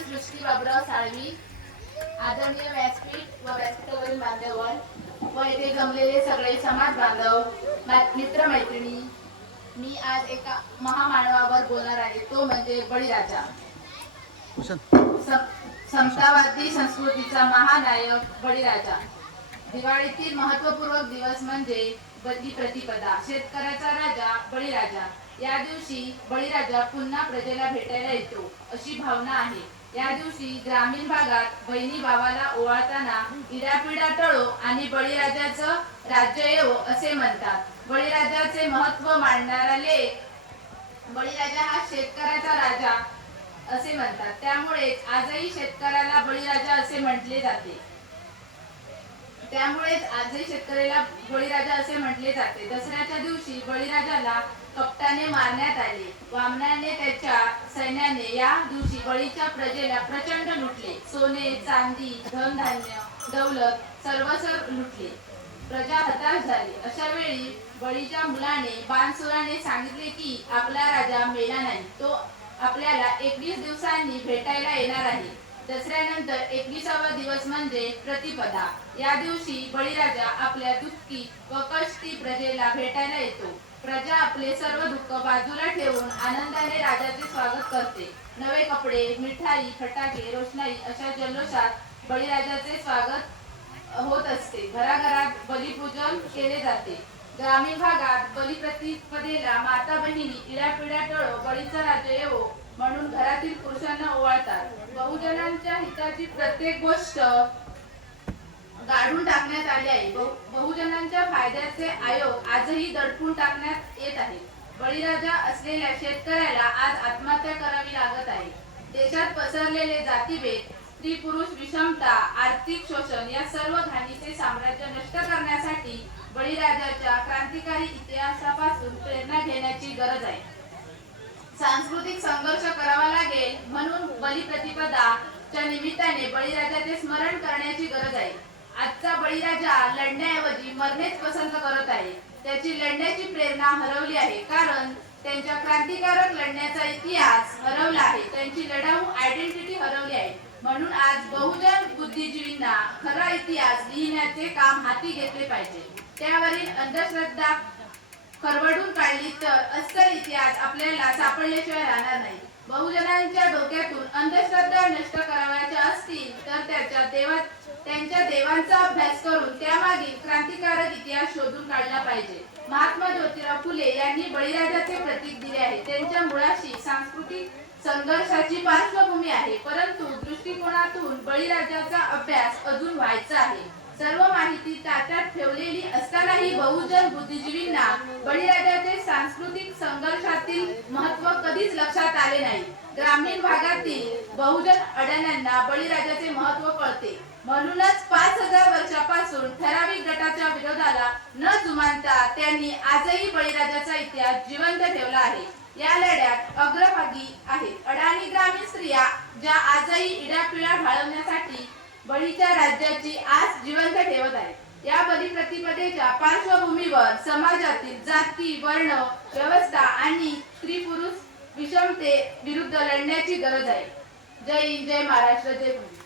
सृष्टी बाबुराव साळवी आदरणीय व्यासपीठ व व्यासपीठावरील बांधवगण व येथे जमलेले सगळे समाज बांधव मित्र मैत्रिणी मी आज एका महामानवावर बोलणार आहे. तो म्हणजे बळीराजा. सम- समतावादी संस्कृतीचा महानायक बळीराजा. दिवाळीतील महत्वपूर्वक दिवस म्हणजे बली प्रतिपदा. शेतकऱ्याचा राजा बळीराजा. या दिवशी बळीराजा पुन्हा प्रजेला भेटायला येतो अशी भावना आहे. या दिवशी ग्रामीण भागात बहिणी भावाला ओवाळताना इडापिडा टळो आणि बळीराजाचं राज्य येवो असे म्हणतात. बळीराजाचे महत्त्व मांडणारा लेख बळीराजा हा शेतकऱ्याचा राजा असे म्हणतात. त्यामुळेच आजही शेतकऱ्याला बळीराजा असे म्हटले जाते. त्यामुळेच आजही शेतकऱ्याला बळीराजा असे म्हटले जाते. दसऱ्याच्या दिवशी बळीराजाला कपटाने मारण्यात आले. वामनाने त्याच्या सैन्याने या दिवशी बळीच्या प्रजेला प्रचंड लुटले. सोने चांदी धनधान्य दौलत सर्वस्व लुटले. प्रजा हताश झाली. अशा वेळी बळीच्या मुलाने बानसुराने सांगितले की आपला राजा मेला नाही. तो आपल्याला एकवीस दिवसांनी भेटायला येणार आहे. दसऱ्यानंतर एकविसावा दिवस म्हणजे प्रतिपदा. या दिवशी बळीराजा आपल्या दुःखी व कष्टी प्रजेला भेटायला येतो. प्रजा आपले सर्व दुःख बाजूला ठेवून आनंदाने राजाचे स्वागत करते. नवे कपडे मिठाई फटाके रोषणाई अशा जल्लोषात बळीराजाचे स्वागत होत असते. घराघरात बलिपूजन केले जाते. ग्रामीण भागात बलिप्रतिपदेला माता बहिणी इडापिडा टळो बळीचा राज्य येवो म्हणून घरातील पुरुषांना ओवाळतात. बहुजनांच्या हिताची प्रत्येक गोष्ट गाडून टाकण्यात आली आहे. बहुजनांच्या फायद्याचे आयोग आजही दडपून टाकण्यात येत आहे. बळीराजा असलेल्या शेतकऱ्याला आज आत्महत्या करावी लागत आहे. देशात पसरलेले जातीभेद स्त्री पुरुष विषमता आर्थिक शोषण या सर्व घाणीचे साम्राज्य नष्ट करण्यासाठी बळीराजाच्या क्रांतिकारी इतिहासापासून प्रेरणा घेण्याची गरज आहे. सांस्कृतिक संघर्ष करावा लागेल म्हणून बलिप्रतिपदाच्या निमित्ताने बळीराजाचे स्मरण करण्याची गरज आहे. आजचा बळीराजा लढण्याऐवजी मरणेच पसंत करत आहे. त्याची लढण्याची प्रेरणा हरवली आहे. कारण त्यांच्या क्रांतिकारक लढण्याचा इतिहास हरवला आहे. त्यांची लढाऊ आयडेंटिटी हरवली आहे. म्हणून आज बहुजन बुद्धिजीवींना खरा इतिहास लिहिण्याचे काम हाती घेतले पाहिजे. त्यावरील अंधश्रद्धा खरवडून काढली तर अस्कर इतिहास आपल्याला सापडल्याशिवाय राहणार नाही. बहुजनांच्या डोक्यातून अंधश्रद्धा नष्ट करावयाच्या असतील तर त्याच्या देवा त्यांच्या देवांचा अभ्यास करून त्यामागील क्रांतिकारक इतिहास शोधून काढला पाहिजे. महात्मा ज्योतिराव फुले यांनी बळीराजाचे प्रतीक दिले आहे. त्यांच्या मुळाशी सांस्कृतिक संघर्षाची पार्श्वभूमी आहे परंतु दृष्टिकोनातून बळीराजाचा अभ्यास अजून व्हायचा आहे. सर्व माहिती ताटात ठेवलेली असतानाही बहुजन बुद्धिजीवींना बळीराजाचे सांस्कृतिक संघर्षातील महत्त्व कधीच लक्षात आले नाही. ग्रामीण भागातील बहुजन अडाण्यांना बळीराजाचे महत्त्व कळते. म्हणूनच पाच हजार वर्षापासून ठराविक गटाच्या विरोधाला न जुमानता त्यांनी आजही बळीराजाचा इतिहास जिवंत ठेवला आहे. या लढ्यात अग्रभागी आहेत अडाणी ग्रामीण स्त्रिया ज्या आजही इडापिडा घालवण्यासाठी बळीच्या राज्याची आज जिवंत ठेवत आहेत या बलिप्रतिपदेच्या पार्श्वभूमीवर समाजातील जाती वर्ण व्यवस्था आणि स्त्री पुरुष विषमते विरुद्ध लढण्याची गरज आहे. जय हिंद जय महाराष्ट्र जय भीम.